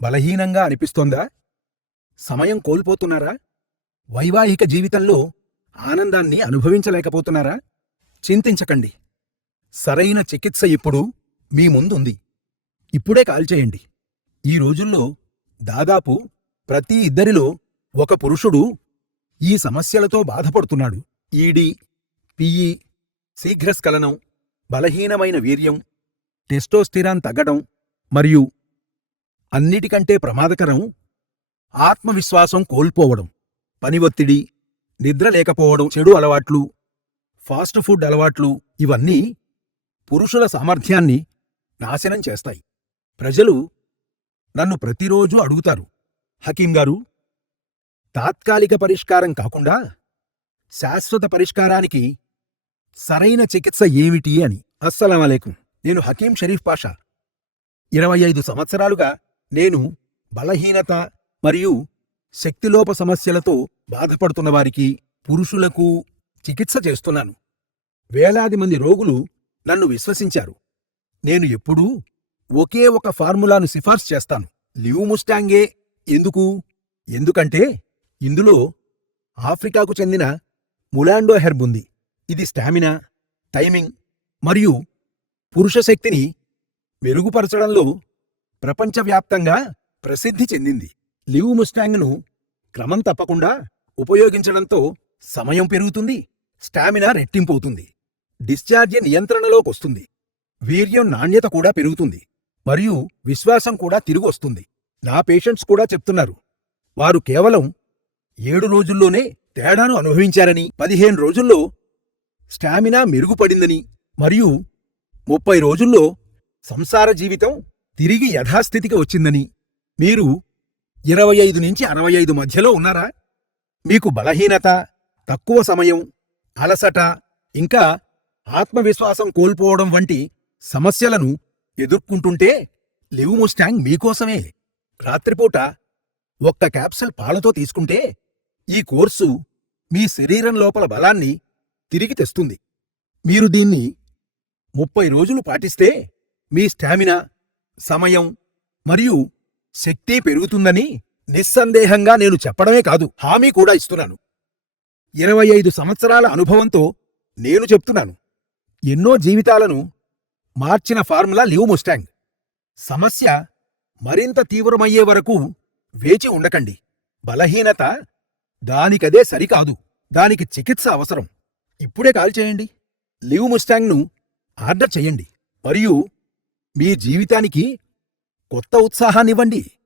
బలహీనంగా అనిపిస్తోందా? సమయం కోల్పోతున్నారా? వైవాహిక జీవితంలో ఆనందాన్ని అనుభవించలేకపోతున్నారా? చింతించకండి. సరైన చికిత్స ఇప్పుడు మీ ముందుంది. ఇప్పుడే కాల్ చేయండి. ఈ రోజుల్లో దాదాపు ప్రతి ఇద్దరిలో ఒక పురుషుడు ఈ సమస్యలతో బాధపడుతున్నాడు. ఈడీ, పిఈ, శీఘ్రస్ఖలనం, బలహీనమైన వీర్యం, టెస్టోస్టిరాన్ తగ్గడం మరియు అన్నిటికంటే ప్రమాదకరం ఆత్మవిశ్వాసం కోల్పోవడం. పని ఒత్తిడి, నిద్ర లేకపోవడం, చెడు అలవాట్లు, ఫాస్ట్ ఫుడ్ అలవాట్లు ఇవన్నీ పురుషుల సామర్థ్యాన్ని నాశనం చేస్తాయి. ప్రజలు నన్ను ప్రతిరోజూ అడుగుతారు, హకీం గారు, తాత్కాలిక పరిష్కారం కాకుండా శాశ్వత పరిష్కారానికి సరైన చికిత్స ఏమిటి అని. అస్సలాం అలైకుం. నేను హకీం షరీఫ్ పాషా. 25 సంవత్సరాలుగా నేను బలహీనత మరియు శక్తిలోప సమస్యలతో బాధపడుతున్నవారికి, పురుషులకు చికిత్స చేస్తున్నాను. వేలాది మంది రోగులు నన్ను విశ్వసించారు. నేను ఎప్పుడూ ఒకే ఒక ఫార్ములాను సిఫార్సు చేస్తాను. లివుముస్టాంగే. ఎందుకు? ఎందుకంటే ఇందులో ఆఫ్రికాకు చెందిన ములాండో హెర్బ్ ఉంది. ఇది స్టామినా, టైమింగ్ మరియు పురుష శక్తిని మెరుగుపరచడంలో ప్రపంచవ్యాప్తంగా ప్రసిద్ధి చెందింది. లివుముస్టాంగ్ను క్రమం తప్పకుండా ఉపయోగించడంతో సమయం పెరుగుతుంది, స్టామినా రెట్టింపవుతుంది, డిశ్చార్జ్ నియంత్రణలోకొస్తుంది, వీర్యం నాణ్యత కూడా పెరుగుతుంది మరియు విశ్వాసం కూడా తిరిగొస్తుంది. నా పేషెంట్స్ కూడా చెప్తున్నారు, వారు కేవలం 7 రోజుల్లోనే తేడాను అనుభవించారని, 15 రోజుల్లో స్టామినా మెరుగుపడిందని మరియు 30 రోజుల్లో సంసార జీవితం తిరిగి యథాస్థితికి వచ్చిందని. మీరు 25 నుంచి 65 మధ్యలో ఉన్నారా? మీకు బలహీనత, తక్కువ సమయం, అలసట ఇంకా ఆత్మవిశ్వాసం కోల్పోవడం వంటి సమస్యలను ఎదుర్కొంటుంటే లివుముస్టాంగ్ మీకోసమే. రాత్రిపూట ఒక్క క్యాప్సూల్ పాలతో తీసుకుంటే ఈ కోర్సు మీ శరీరం లోపల బలాన్ని తిరిగి తెస్తుంది. మీరు దీన్ని 30 రోజులు పాటిస్తే మీ స్టామినా, సమయం మరియు శక్తి పెరుగుతుందని నిస్సందేహంగా నేను చెప్పడమే కాదు, హామీ కూడా ఇస్తున్నాను. 25 సంవత్సరాల అనుభవంతో నేను చెప్తున్నాను. ఎన్నో జీవితాలను మార్చిన ఫార్ములా లివుముస్టాంగ్. సమస్య మరింత తీవ్రమయ్యే వరకు వేచి ఉండకండి. బలహీనత దానికదే సరికాదు, దానికి చికిత్స అవసరం. ఇప్పుడే కాల్ చేయండి. లివుముస్టాంగ్ను ఆర్డర్ చెయ్యండి మరియు మీ జీవితానికి కొత్త ఉత్సాహాన్నివ్వండి.